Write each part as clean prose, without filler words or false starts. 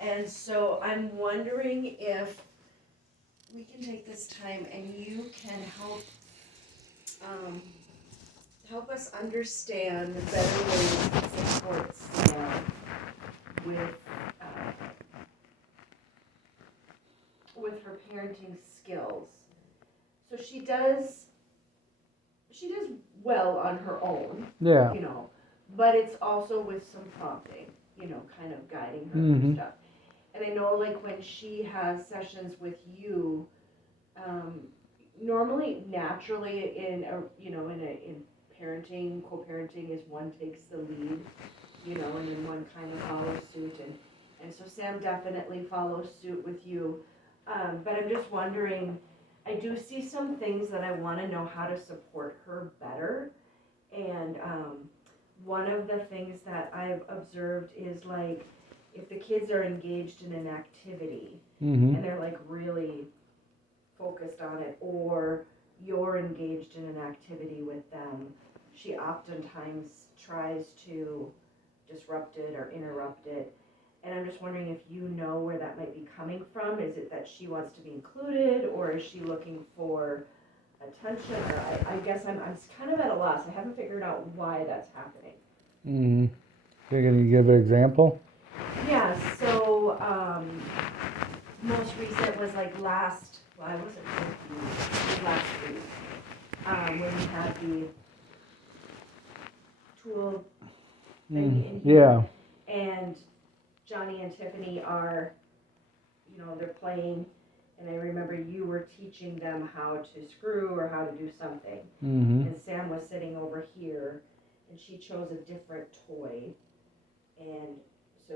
And so I'm wondering if we can take this time and you can um, help us understand the better ways to support Sam with, uh, with her parenting skills. So she does well on her own, Yeah. but it's also with some prompting, kind of guiding her through stuff. And I know, like, when she has sessions with you, um, normally, naturally, in parenting, co-parenting is one takes the lead, and then one kind of follows suit, and so Sam definitely follows suit with you. But I'm just wondering, I do see some things that I want to know how to support her better, and one of the things that I've observed is, like, if the kids are engaged in an activity and they're like really focused on it, or you're engaged in an activity with them, she oftentimes tries to disrupt it or interrupt it. And I'm just wondering if you know where that might be coming from. Is it that she wants to be included, or is she looking for attention? Or I guess I'm kind of at a loss. I haven't figured out why that's happening. Mm-hmm. Can you give an example? Yeah, so most recent was like I wasn't with you last week, when we had the tool thing in here. Yeah. And Johnny and Tiffany are, they're playing, and I remember you were teaching them how to screw or how to do something. Mm-hmm. And Sam was sitting over here, and she chose a different toy. And so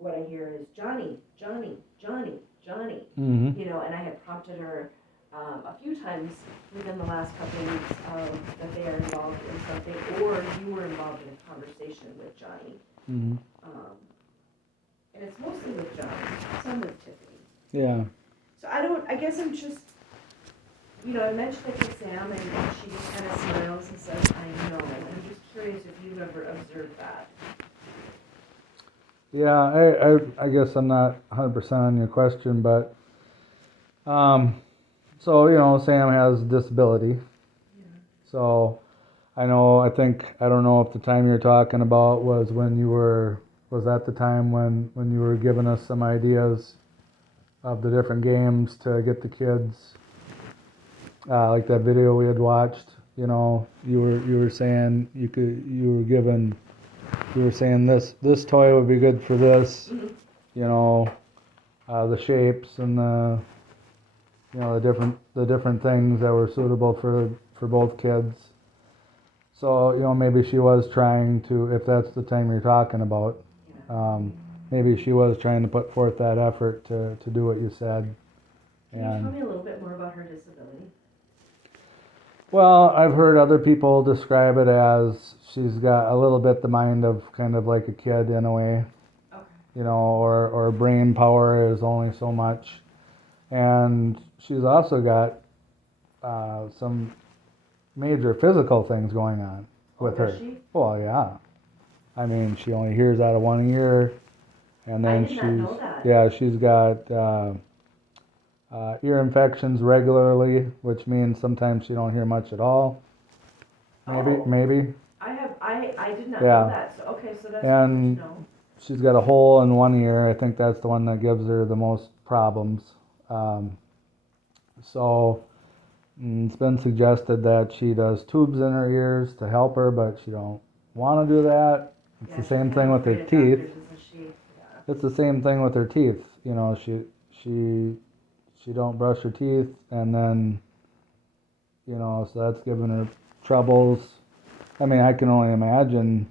what I hear is Johnny, Johnny, Johnny, Johnny. Mm-hmm. And I had prompted her a few times within the last couple of weeks that they are involved in something, or you were involved in a conversation with Johnny. Mm-hmm. And it's mostly with Johnny, some with Tiffany. Yeah. So I guess I'm just, I mentioned it to Sam, and she just kind of smiles and says, I know. And I'm just curious if you've ever observed that. Yeah, I guess I'm not 100% on your question, but so Sam has a disability. Yeah. So I don't know if the time you're talking about was was that the time when you were giving us some ideas of the different games to get the kids, like that video we had watched. You were saying you were saying this toy would be good for this. Mm-hmm. The shapes and the different things that were suitable for both kids. So maybe she was trying to, if that's the time you're talking about, Yeah. maybe she was trying to put forth that effort to do what you said. Can you tell me a little bit more about her disability? Well, I've heard other people describe it as she's got a little bit the mind of kind of like a kid in a way. Okay. Or brain power is only so much. And she's also got some major physical things going on with her. Does she? Well, yeah. I mean, she only hears out of one ear, and then I did not know that. yeah, she's got ear infections regularly, which means sometimes she don't hear much at all. Maybe. I did not Yeah. know that. So okay, so that's And good to know. she's got a hole in one ear. I think that's the one that gives her the most problems. So it's been suggested that she does tubes in her ears to help her, but she don't want to do that. It's the same thing with her teeth. It's the same thing with her teeth. She don't brush her teeth, and then so that's giving her troubles. I mean, I can only imagine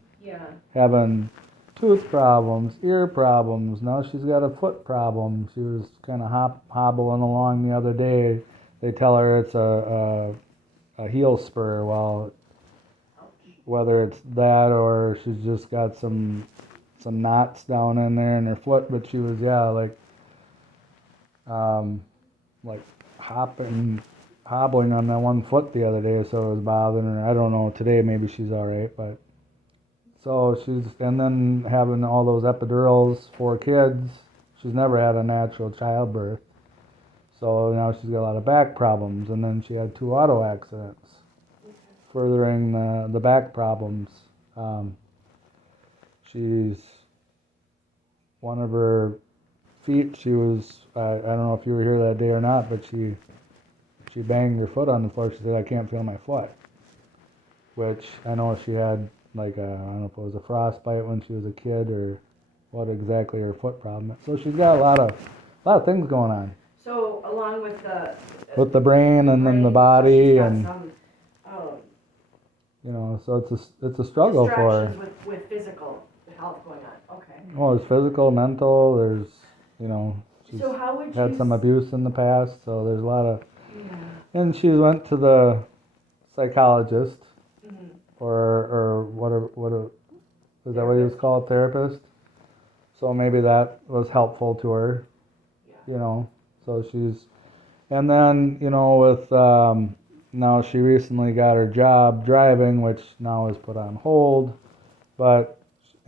having tooth problems, ear problems. Now she's got a foot problem. She was kind of hobbling along the other day. They tell her it's a heel spur. Well, whether it's that or she's just got some knots down in there in her foot, but she was like hobbling on that one foot the other day, so it was bothering her. I don't know, today maybe she's all right, but so and then having all those epidurals for kids, she's never had a natural childbirth. So now she's got a lot of back problems, and then she had 2 auto accidents, furthering the back problems. She's one of her feet. She was I don't know if you were here that day or not, but she banged her foot on the floor. She said, "I can't feel my foot," which I know she had like I don't know if it was a frostbite when she was a kid or what exactly her foot problem is. So she's got a lot of things going on. So along with the brain and then the body so and some, you know, so it's a struggle for her. Distractions with physical health going on. Okay. Well, there's physical, mental. There's you know she's So how would had you some abuse in the past. So there's a lot of yeah. and she went to the psychologist Mm-hmm. or what is that what he was called, therapist? So maybe that was helpful to her. Yeah. You know, so she's and then you know with now she recently got her job driving, which now is put on hold, but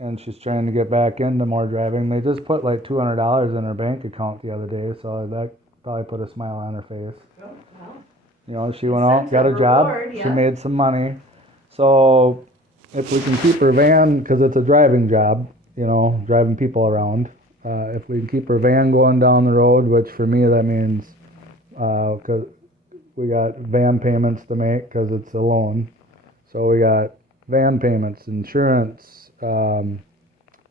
and she's trying to get back into more driving. They just put like $200 in her bank account the other day, so that probably put a smile on her face. Oh, well. You know, she went out, got a Incentive job, reward, she yeah. made some money. So if we can keep her van, because it's a driving job, you know, driving people around. If we can keep her van going down the road, which for me that means, because we got van payments to make because it's a loan. So we got van payments, insurance, you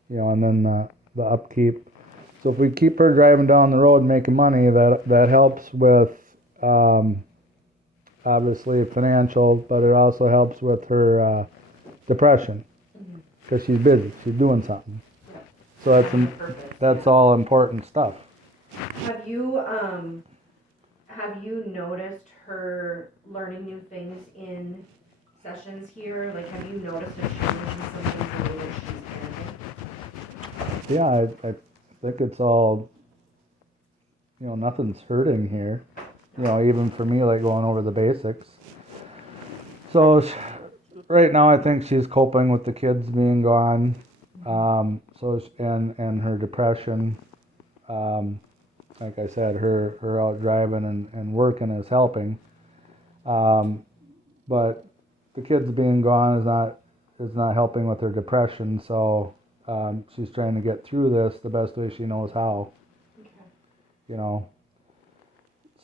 know, and then the upkeep. So if we keep her driving down the road making money, that helps with obviously financial, but it also helps with her depression because she's busy, she's doing something. Yeah. So that's all important stuff. Have you noticed her learning new things in sessions here? Like, have you noticed a change in something in the way that she's parenting? Yeah, I think it's all, you know, nothing's hurting here. You know, even for me, like going over the basics. So right now, I think she's coping with the kids being gone. And her depression. Like I said, her out driving and working is helping. But the kids being gone is not helping with her depression. So she's trying to get through this the best way she knows how. Okay. You know.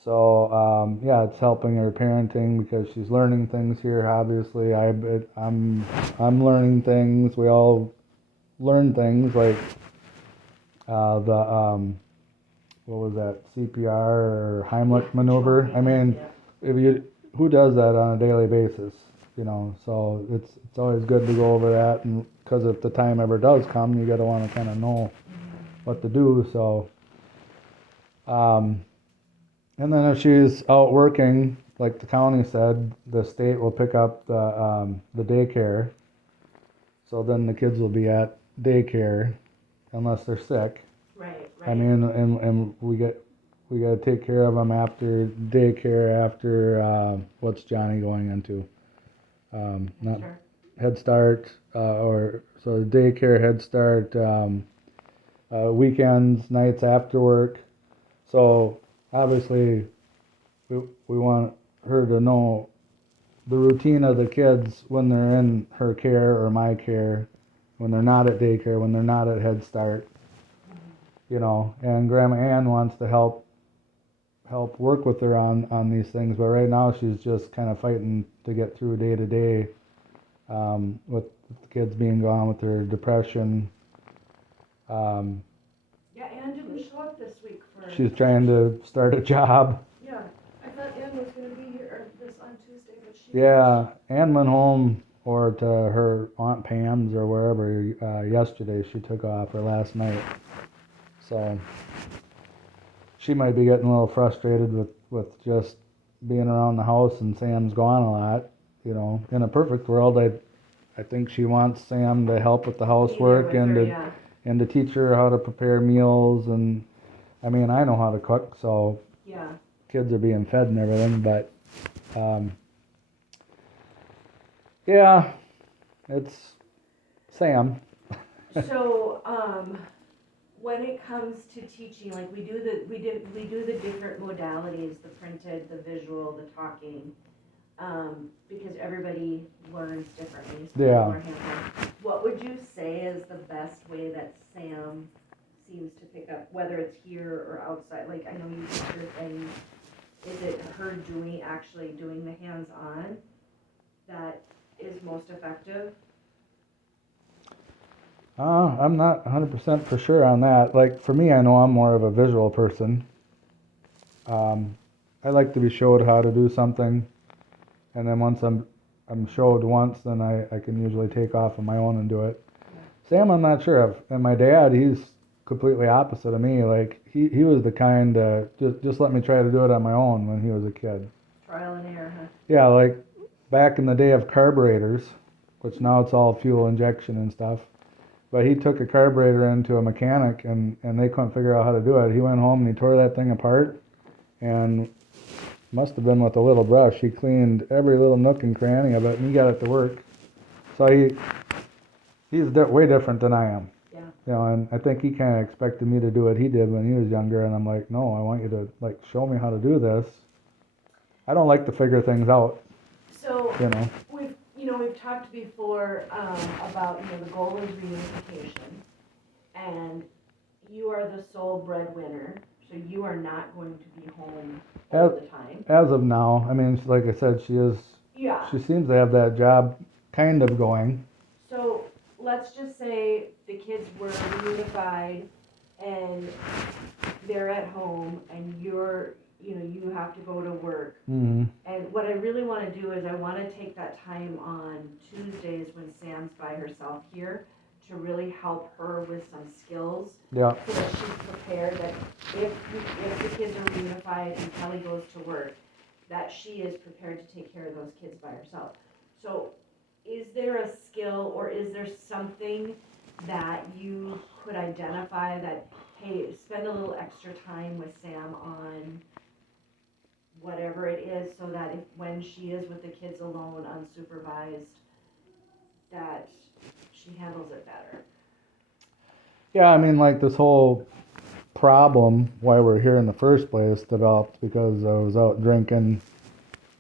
So yeah, it's helping her parenting because she's learning things here. Obviously, I'm learning things. We all learn things like what was that, CPR or Heimlich maneuver. I mean, who does that on a daily basis? You know, so it's always good to go over that, and because if the time ever does come, you gotta want to kind of know what to do. So. And then if she's out working, like the county said, the state will pick up the daycare. So then the kids will be at daycare unless they're sick. Right. I mean, and we got to take care of them after daycare. After what's Johnny going into? Not Head Start or so daycare, Head Start, weekends, nights after work. So obviously, we want her to know the routine of the kids when they're in her care or my care, when they're not at daycare, when they're not at Head Start, you know. And Grandma Ann wants to help work with her on these things, but right now she's just kind of fighting to get through day to day with the kids being gone, with her depression. Yeah, Ann didn't show up this week for. She's trying to start a job. Yeah, I thought Ann was going to be here on Tuesday, but she. Yeah, Ann went home or to her Aunt Pam's or wherever yesterday. She took off or last night. So she might be getting a little frustrated with just being around the house and Sam's gone a lot. You know, in a perfect world, I think she wants Sam to help with the housework and to teach her how to prepare meals. And I mean, I know how to cook, so yeah, kids are being fed and everything, but yeah, it's Sam. So when it comes to teaching, like we do the different modalities, the printed, the visual, the talking, because everybody learns differently. Some Yeah. people are hands-on. What would you say is the best way that Sam seems to pick up, whether it's here or outside? Like, I know you teach her things. Is it her actually doing the hands-on that is most effective? I'm not 100% for sure on that. Like for me, I know I'm more of a visual person. I like to be showed how to do something, and then once I'm showed once, then I can usually take off on my own and do it. Sam, I'm not sure of, and my dad, he's completely opposite of me. Like he was the kind just let me try to do it on my own when he was a kid. Trial and error, huh? Yeah, like back in the day of carburetors, which now it's all fuel injection and stuff. But he took a carburetor into a mechanic and they couldn't figure out how to do it. He went home and he tore that thing apart and must have been with a little brush. He cleaned every little nook and cranny of it and he got it to work. So he's way different than I am. Yeah. You know, and I think he kind of expected me to do what he did when he was younger, and I'm like, no, I want you to like show me how to do this. I don't like to figure things out. So you know. we've talked before about the goal is reunification, and you are the sole breadwinner, so you are not going to be home all the time. As of now, I mean, like I said, she is. Yeah. She seems to have that job kind of going. So let's just say the kids were reunified and they're at home and you have to go to work. Mm-hmm. And what I really want to do is I want to take that time on Tuesdays when Sam's by herself here to really help her with some skills. Yeah. So that she's prepared that if the kids are reunified and Kelly goes to work, that she is prepared to take care of those kids by herself. So is there a skill or is there something that you could identify that, hey, spend a little extra time with Sam on whatever it is, so that when she is with the kids alone, unsupervised, that she handles it better? Yeah, I mean, like this whole problem why we're here in the first place developed because I was out drinking,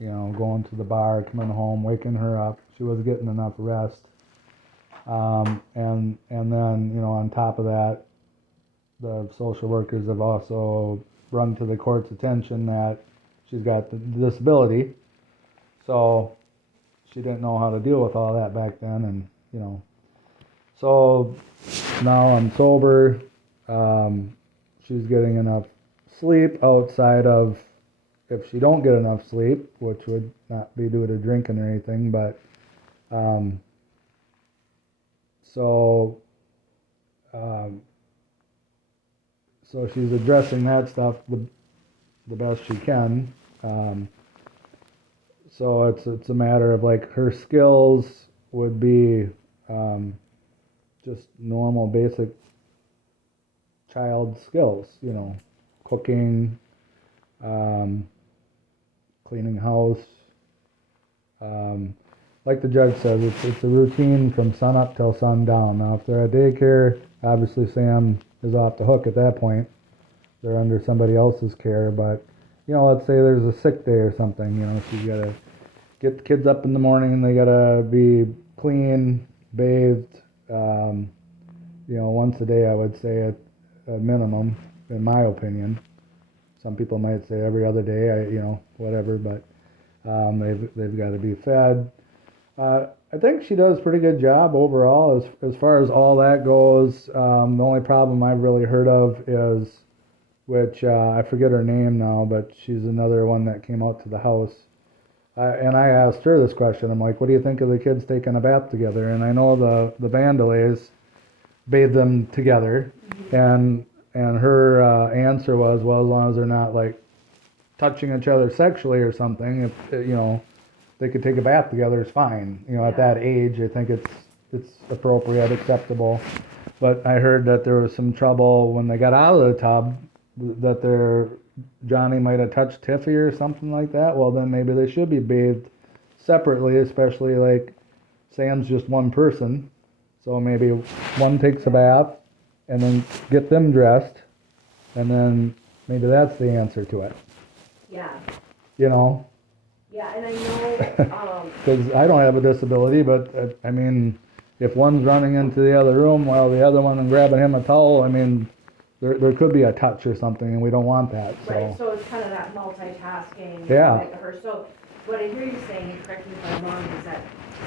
going to the bar, coming home, waking her up. She wasn't getting enough rest. And then, on top of that, the social workers have also brought to the court's attention that she's got the disability. So she didn't know how to deal with all that back then. And, so now I'm sober. She's getting enough sleep outside of if she don't get enough sleep, which would not be due to drinking or anything, but so she's addressing that stuff the best she can. So it's a matter of like her skills would be just normal basic child skills, cooking, cleaning house. Like the judge says, it's a routine from sun up till sundown. Now, if they're at daycare, obviously Sam is off the hook at that point. They're under somebody else's care, but, let's say there's a sick day or something, so you gotta get the kids up in the morning and they gotta be clean, bathed, once a day, I would say at a minimum, in my opinion. Some people might say every other day, whatever, but they've got to be fed. I think she does a pretty good job overall as far as all that goes. The only problem I've really heard of is, which I forget her name now, but she's another one that came out to the house. And I asked her this question. I'm like, what do you think of the kids taking a bath together? And I know the Vandelays bathe them together. Mm-hmm. And her answer was, well, as long as they're not like touching each other sexually or something, if they could take a bath together, it's fine. At that age, I think it's appropriate, acceptable. But I heard that there was some trouble when they got out of the tub, that Johnny might have touched Tiffy or something like that. Well, then maybe they should be bathed separately, especially like Sam's just one person. So maybe one takes a bath and then get them dressed, and then maybe that's the answer to it, Yeah, you know? yeah, and I know, Because I don't have a disability, but I mean, if one's running into the other room while the other one is grabbing him a towel, I mean, there could be a touch or something, and we don't want that. So. right, so it's kind of that multitasking. Yeah. Like her. So what I hear you saying, and correct me if I'm wrong, is that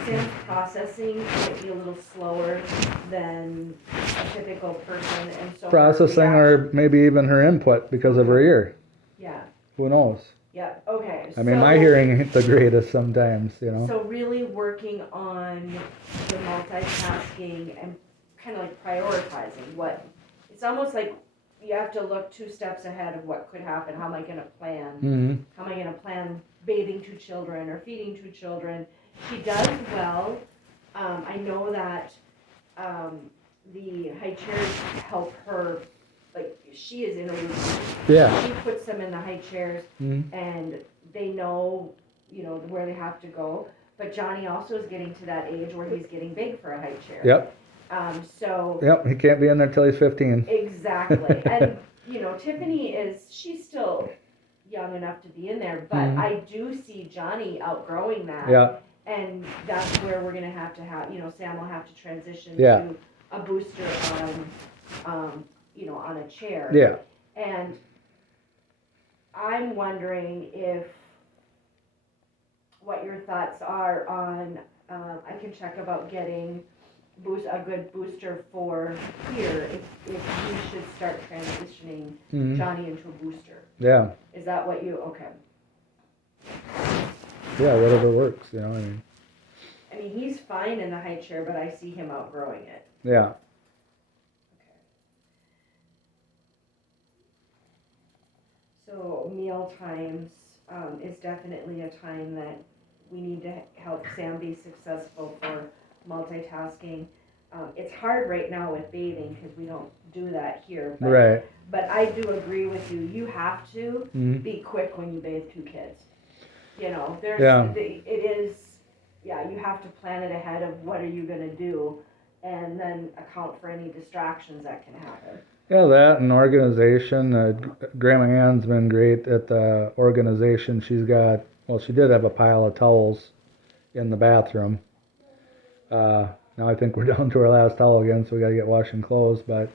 Sam's processing might be a little slower than a typical person, and so her Processing, reaction- or maybe even her input because of her ear. Yeah, Who knows? yeah, okay. I mean, my hearing ain't the greatest sometimes, you know. So really working on the multitasking and kind of like prioritizing what, it's almost like you have to look 2 steps ahead of what could happen. How am I gonna plan? Mm-hmm. How am I gonna plan bathing 2 children or feeding 2 children? She does well. I know that, the high chairs help her, like, she is in a routine. Yeah. She puts them in the high chairs Mm-hmm. and they know, where they have to go. But Johnny also is getting to that age where he's getting big for a high chair. Yep. So. Yep. He can't be in there till he's 15. Exactly. And, Tiffany she's still young enough to be in there, but Mhm. I do see Johnny outgrowing that. Yeah. And that's where we're gonna have to have, Sam will have to transition Yeah. to a booster on, on a chair. Yeah. And I'm wondering what your thoughts are on, I can check about getting a good booster for here, if we should start transitioning Mm-hmm. Johnny into a booster. Yeah. Is that what okay? Yeah. Whatever works, I mean. He's fine in the high chair, but I see him outgrowing it. Yeah. Okay. So meal times is definitely a time that we need to help Sam be successful for multitasking. It's hard right now with bathing because we don't do that here. But, Right. But I do agree with you. You have to Mm-hmm. be quick when you bathe 2 kids. There's Yeah. it is. Yeah, you have to plan it ahead of what are you gonna do, and then account for any distractions that can happen. Yeah, that and organization. Grandma Ann's been great at the organization. She did have a pile of towels in the bathroom. Now I think we're down to our last towel again, so we gotta get washing clothes. But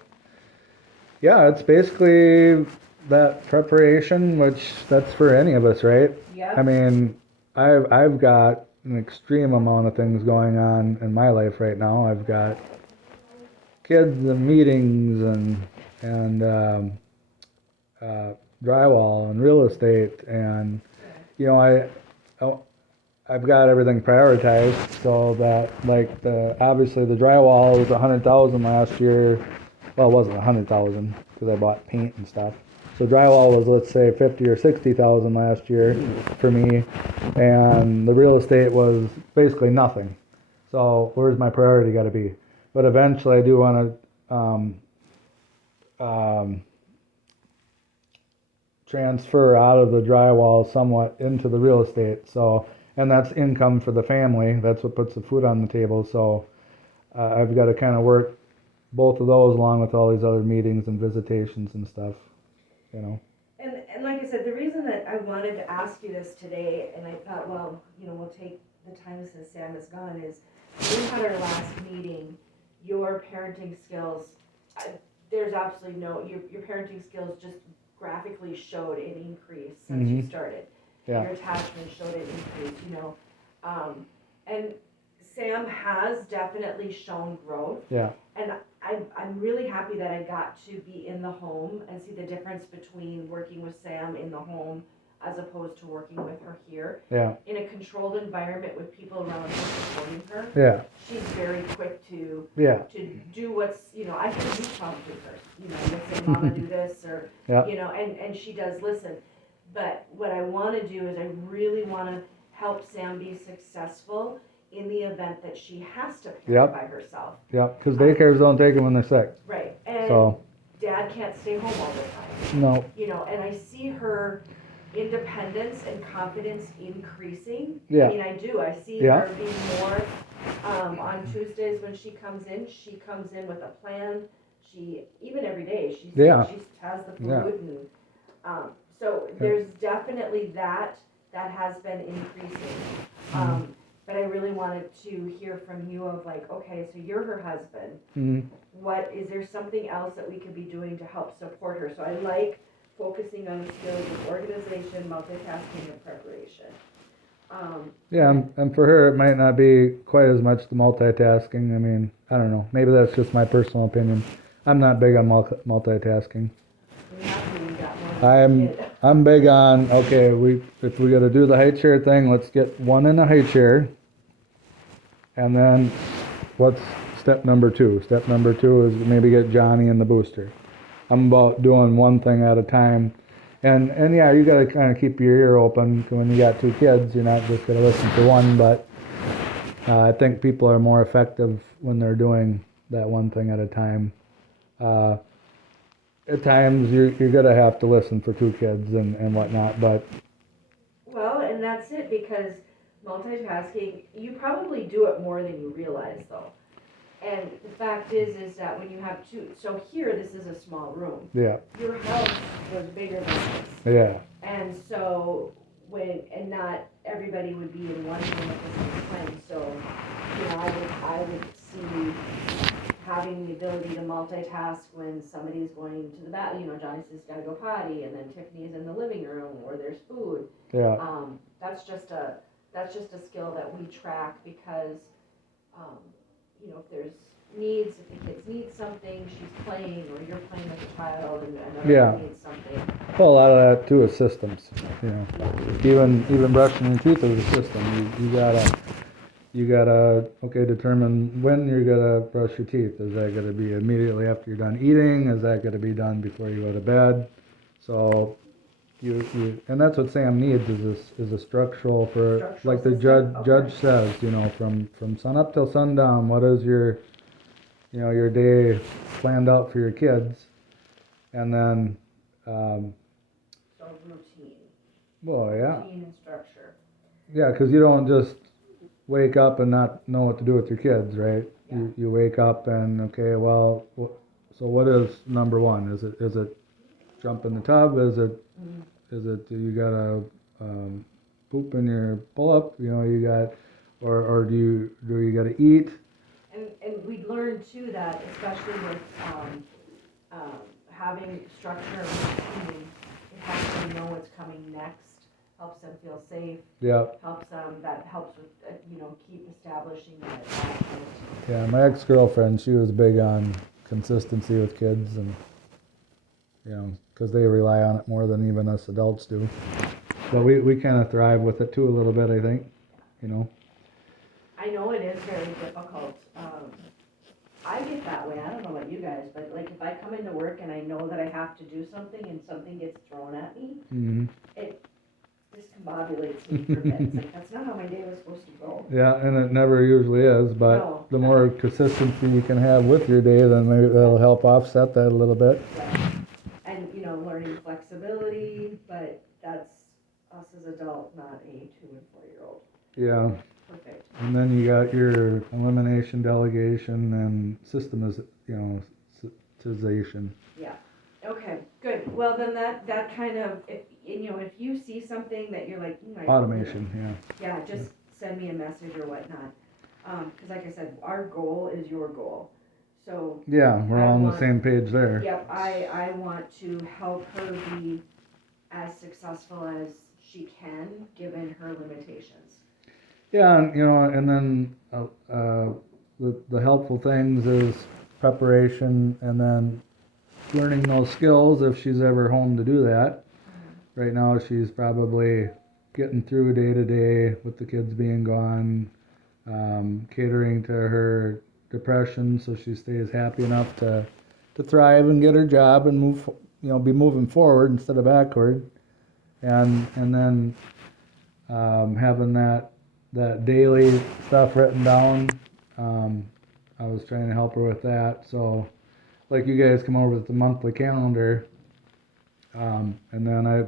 yeah, it's basically that preparation, which that's for any of us, right? Yeah. I mean, I've got an extreme amount of things going on in my life right now. I've got kids and meetings and drywall and real estate, and I've got everything prioritized so that obviously the drywall was 100,000 last year. Well, it wasn't 100,000 because I bought paint and stuff. So drywall was, let's say, 50 or 60,000 last year for me, and the real estate was basically nothing. So where's my priority got to be? But eventually, I do want to transfer out of the drywall somewhat into the real estate. So, and that's income for the family. That's what puts the food on the table. So I've got to kind of work both of those along with all these other meetings and visitations and stuff. And like I said, the reason that I wanted to ask you this today, and I thought, well, we'll take the time since Sam is gone, is we had our last meeting, your parenting skills, there's absolutely your parenting skills just graphically showed an increase since you started. Yeah. Your attachment showed an increase, and Sam has definitely shown growth. Yeah. And I'm really happy that I got to be in the home and see the difference between working with Sam in the home as opposed to working with her here. Yeah. In a controlled environment with people around her supporting her. Yeah. She's very quick to do what's, I can do talk to her, let's say Mama do this or, and she does listen. But what I want to do is I really want to help Sam be successful in the event that she has to parent by herself. Yep, because daycares don't take them when they're sick. Right, and Dad can't stay home all the time. No. And I see her independence and confidence increasing. Yeah. I do. I see her being more, on Tuesdays when she comes in with a plan. she, even every day, she Yeah. she has the food Yeah. and, so there's definitely that has been increasing. But I really wanted to hear from you of like, okay, so you're her husband. What, is there something else that we could be doing to help support her? So I like focusing on the skills of organization, multitasking, and preparation. Yeah, and for her, it might not be quite as much the multitasking. I mean, I don't know. Maybe that's just my personal opinion. I'm not big on multitasking. We have to, we got one kid. I'm big on, okay, if we got to do the high chair thing, let's get one in a high chair. And then what's step number 2? Step number 2 is maybe get Johnny in the booster. I'm about doing one thing at a time. And yeah, you got to kind of keep your ear open when you got 2 kids. You're not just going to listen to one, but I think people are more effective when they're doing that one thing at a time. At times you're going to have to listen for 2 kids and whatnot, but Well, and that's it, because multitasking, you probably do it more than you realize though. And the fact is that when you have 2, so here, this is a small room. yeah, Your house was bigger than this. yeah, And so and not everybody would be in one room at the same time, so, I would see having the ability to multitask when somebody's going to the Johnny says gotta go potty, and then Tiffany's in the living room, or there's food. yeah. That's just a skill that we track because, if there's needs, if the kids need something, she's playing, or you're playing with a child and another kid needs something. Well, a lot of that too is systems. Even brushing your teeth is a system. You gotta determine when you're gonna brush your teeth. Is that gonna be immediately after you're done eating? Is that gonna be done before you go to bed? So and that's what Sam needs is a structural like the judge says, from sun up till sundown, what is your your day planned out for your kids, and then So routine. Well, yeah. Routine and structure. Yeah, because you don't just wake up and not know what to do with your kids, right? Yeah. You wake up and okay, well, so what is number 1? Is it jump in the tub? Is it you gotta poop in your pull up? You got or do you gotta eat? And we learned too that, especially with having structure and routine, it helps them know what's coming next, helps them feel safe. Yeah. That helps with keep establishing that attachment. Yeah, my ex-girlfriend, she was big on consistency with kids, and because they rely on it more than even us adults do. But we kind of thrive with it too a little bit, I think. I know it is very difficult. I get that way. I don't know about you guys, but like if I come into work and I know that I have to do something and something gets thrown at me, it discombobulates me for bits. Like that's not how my day was supposed to go. Yeah, and it never usually is, but the more consistency you can have with your day, then maybe that'll help offset that a little bit. Yeah. And learning flexibility, but that's us as adults, not a 2 and 4-year-old. Yeah. Perfect. And then you got your elimination, delegation, and systemization. Yeah. Okay. Good. Well, then that kind of if you see something that you're like Automation. Yeah. Just send me a message or whatnot. Because like I said, our goal is your goal. So. Yeah, we're all on the same page there. Yep. I want to help her be as successful as she can, given her limitations. Yeah, and then the helpful things is preparation, and then learning those skills if she's ever home to do that. Right now she's probably getting through day to day with the kids being gone, catering to her depression so she stays happy enough to thrive and get her job and move, be moving forward instead of backward, and then having that daily stuff written down. I was trying to help her with that. So, like you guys come over with the monthly calendar, and then I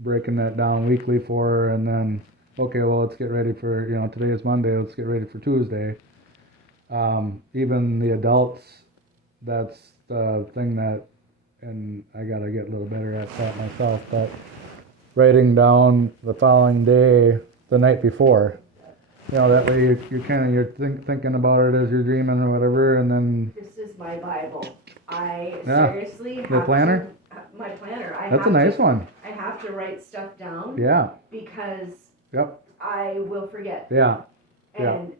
breaking that down weekly for her, and then okay, well let's get ready for today is Monday. Let's get ready for Tuesday. Even the adults, that's a thing that, and I gotta get a little better at that myself, but writing down the following day, the night before. You know, that way you kind of, you're thinking about it as you're dreaming or whatever, and then. This is my Bible. I Yeah. seriously have Your planner? my planner. That's a nice one. I have to write stuff down. Yeah. Because. Yep. I will forget. Yeah. And. Yeah.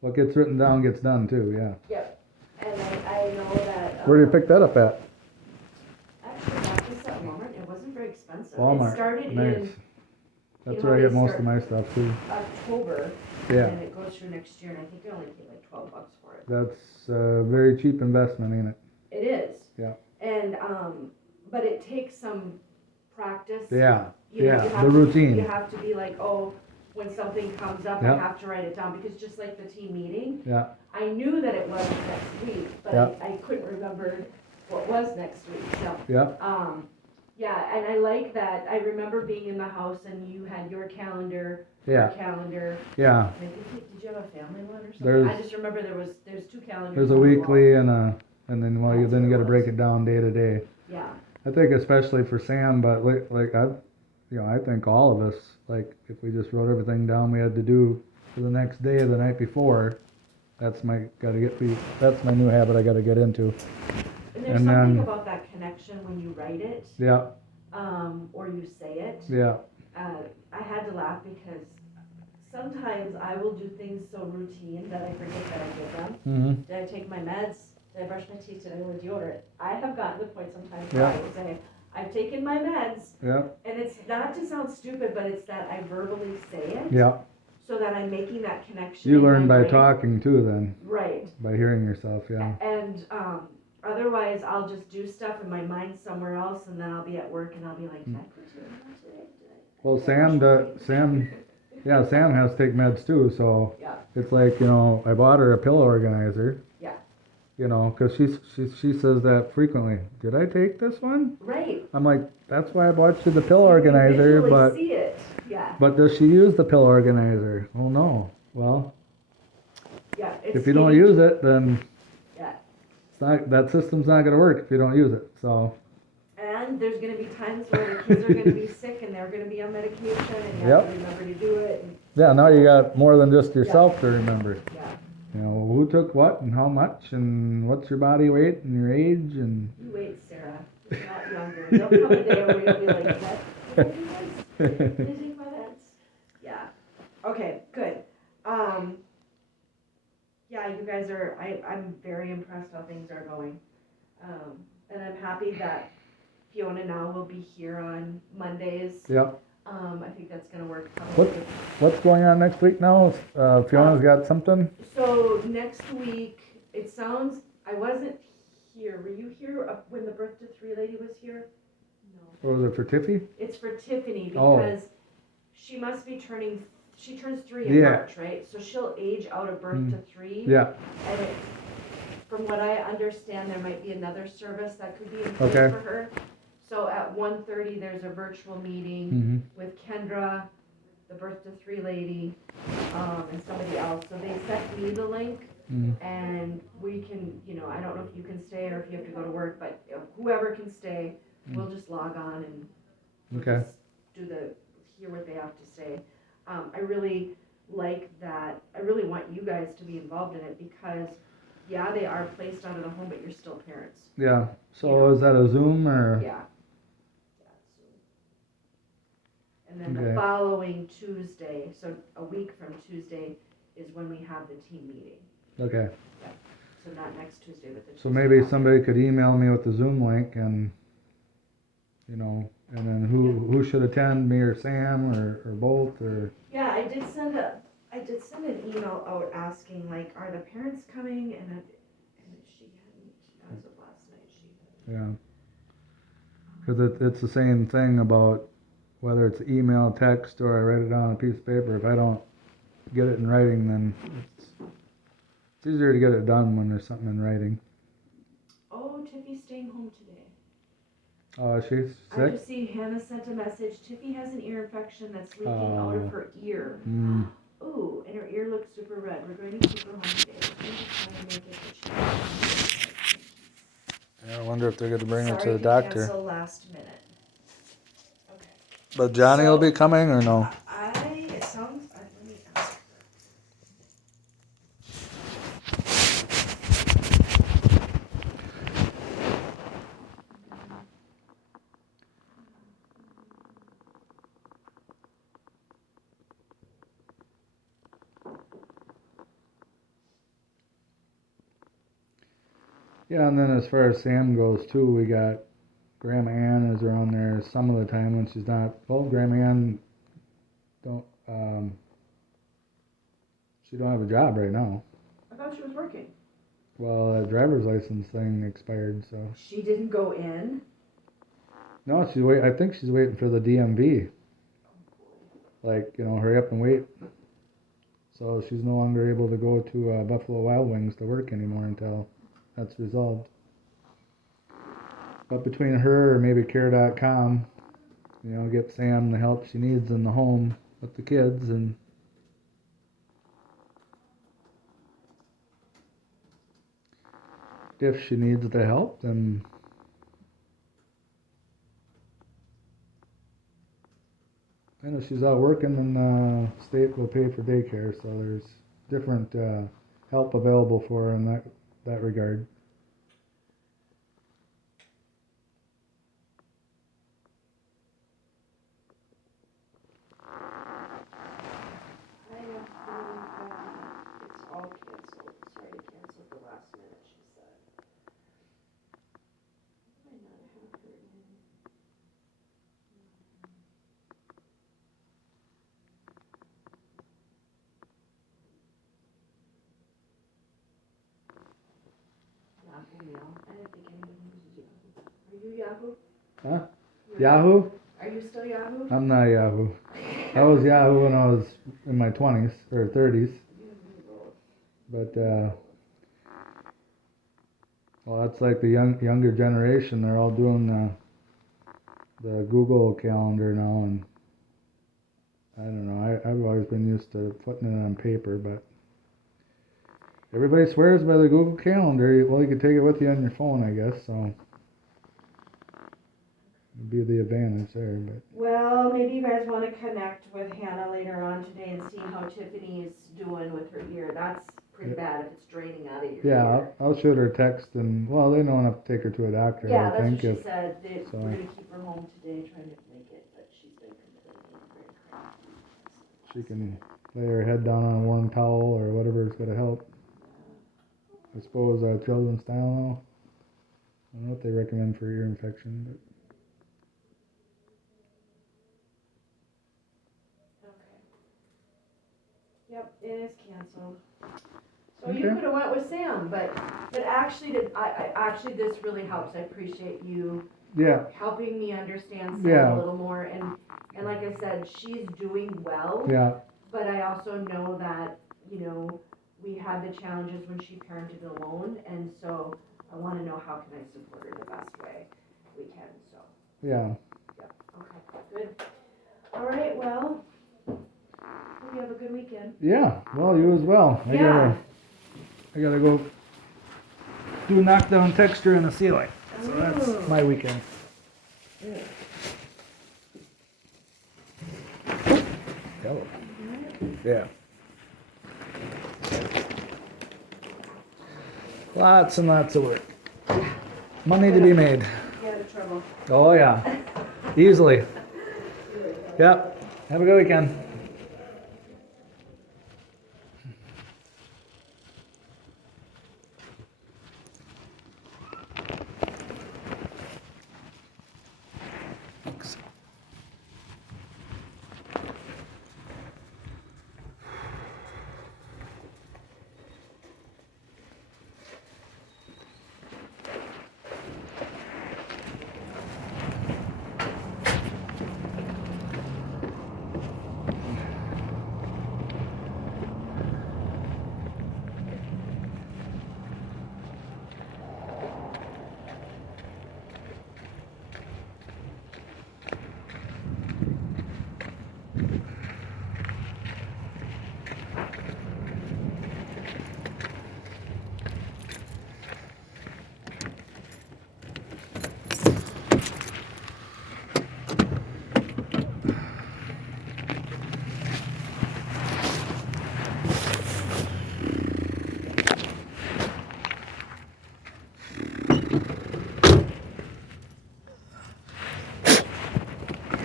What gets written down gets done too. Yeah. Yep. And I know that. Where do you pick that up at? Actually, not just at Walmart. It wasn't very expensive. Walmart. It started Nice. in. That's where I get most of my stuff too. October. Yeah. And it goes through next year, and I think I only paid like $12 for it. That's a very cheap investment, ain't it? It is. Yeah. And but it takes some practice. Yeah. You know, Yeah. The routine. You have to be like, oh, when something comes up, Yeah. I have to write it down, because just like the team meeting, Yeah. I knew that it was next week, but Yeah. I couldn't remember what was next week. So Yeah. yeah, and I like that. I remember being in the house and you had your calendar, Yeah. your calendar. Yeah. I think, did you have a family one or something? There's- I just remember there's two calendars. There's a on the wall. weekly and then well, That's then you what got it to break was. it down day to day. Yeah. I think especially for Sam, but like I think all of us, like if we just wrote everything down we had to do for the next day or the night before, that's my new habit I got to get into. And there's And something then- about that connection when you write it, Yeah. or you say it. Yeah. I had to laugh because sometimes I will do things so routine that I forget that I did them. Mhm. Did I take my meds? Did I brush my teeth? Did I wear deodorant? I have gotten to the point sometimes Yeah. where I will say, I've taken my meds, Yeah. and it's not to sound stupid, but it's that I verbally say it. Yeah. So that I'm making that connection. You in learn my by brain. talking too then, Right. by hearing yourself, yeah. And otherwise, I'll just do stuff in my mind somewhere else, and then I'll be at work and I'll be like, did I put you in that today? Well, Sam has to take meds too, so Yeah. it's like, you know, I bought her a pillow organizer. Yeah. You know, because she says that frequently. Did I take this one? Right. I'm like, that's why I bought you the pillow You can organizer, visually but see it. Yeah. but does she use the pillow organizer? Oh no. Well, Yeah. It's if you don't skinny. use it, then Yeah. it's not, that system's not gonna work if you don't use it. So And there's going to be times where the kids are going to be sick and they're going to be on medication, and you have to remember to do it. And, yeah, now you got more than just yourself to remember. yeah. You know, who took what and how much and what's your body weight and your age and. You wait, Sarah. You're not younger. There'll come a day where you'll be like, what? Did I take my meds? Yeah. Okay, good. Yeah, you guys are, I'm very impressed how things are going. And I'm happy that Fiona now will be here on Mondays. Yep. I think that's gonna work probably. What's going on next week now? Fiona's got something? So next week, it sounds, I wasn't here. Were you here when the Birth to Three lady was here? No. Or was it for Tiffy? It's for Tiffany Oh. because she must be she turns 3 in Yeah. March, right? So she'll age out of Birth to Three. Yeah. And from what I understand, there might be another service that could be in place Okay. for her. So at 1:30, there's a virtual meeting Mm-hmm. with Kendra, the Birth to Three lady, and somebody else. So they sent me the link, Mm-hmm. and we can, you know, I don't know if you can stay or if you have to go to work, but whoever can stay, we'll just log on and we'll Okay. just hear what they have to say. I really like that. I really want you guys to be involved in it because, yeah, they are placed out of the home, but you're still parents. Yeah. So is that a Zoom or? Yeah. And then Okay. the following Tuesday, so a week from Tuesday, is when we have the team meeting. Okay. So not next Tuesday, but the Tuesday. So maybe after. somebody could email me with the Zoom link and, you know, and then who should attend, me or Sam or both or? Yeah, I did send an email out asking like, are the parents coming? And she hadn't, as of last night, she hadn't. Yeah. Because it's the same thing about whether it's email, text, or I write it down on a piece of paper. If I don't get it in writing, then it's easier to get it done when there's something in writing. Oh, Tiffy's staying home today. Oh, is she I sick? just see Hannah sent a message. Tiffy has an ear infection that's leaking out of her ear. Mm. Ooh, and her ear looks super red. We're going to keep her home today. We're going to try and make it, but I wonder if they're going to bring her to Sorry the to doctor. cancel last minute. Okay. But Johnny will So- be coming or no? It sounds, let me ask her. Yeah, and then as far as Sam goes too, we got Grandma Ann is around there some of the time when she's not. Well, Grandma Ann don't. She don't have a job right now. I thought she was working. Well, that driver's license thing expired, so. She didn't go in? No, she's wait. I think she's waiting for the DMV. Like, hurry up and wait. So she's no longer able to go to Buffalo Wild Wings to work anymore until that's resolved. But between her or maybe Care.com, get Sam the help she needs in the home with the kids, and if she needs the help, then if she's out working, then state will pay for daycare. So there's different help available for her in that regard. It's all canceled. Sorry to cancel at the last minute, she said. Why not have her in? Yahoo Mail. I didn't think anyone uses Yahoo. Are you Yahoo? Huh? Yahoo? Are you still Yahoo? I'm not Yahoo. I was Yahoo when I was in my 20s or 30s. But well, that's like the younger generation. They're all doing the Google Calendar now, and I don't know. I've always been used to putting it on paper, but everybody swears by the Google Calendar. Well, you can take it with you on your phone, I guess. So it'd be the advantage there. But Well, maybe you guys want to connect with Hannah later on today and see how Tiffany's doing with her ear. That's pretty bad if it's draining out of your ear. I'll shoot her a text, and well, they know enough to take her to a doctor. Yeah, I that's think what she said. We're so. going to keep her home today, trying to make it, but she's been complaining very crappy. She can lay her head down on a warm towel or whatever is going to help. I suppose children's Tylenol. I don't know what they recommend for ear infection, but Okay. Yep, it is canceled. So Okay. you could have went with Sam, but actually, actually this really helps. I appreciate you yeah, helping me understand Sam Yeah. a little more. And like I said, she's doing well. yeah, But I also know that, we had the challenges when she parented alone, and so I want to know how can I support her the best way we can, so, yeah. yep, okay, good. All right, well, hope you have a good weekend. Yeah, well, you as well. I gotta go do knockdown texture in the ceiling. So that's Ooh. my weekend. Yellow. Yeah. Lots and lots of work. Money to be made. Get out of trouble. Oh yeah. Easily. Yep. Have a good weekend. Thanks.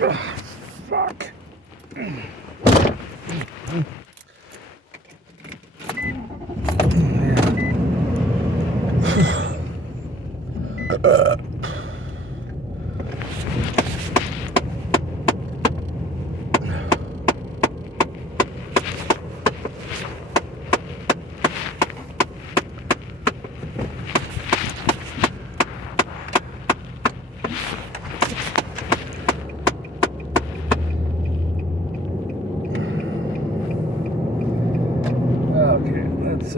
Fuck. Okay, let's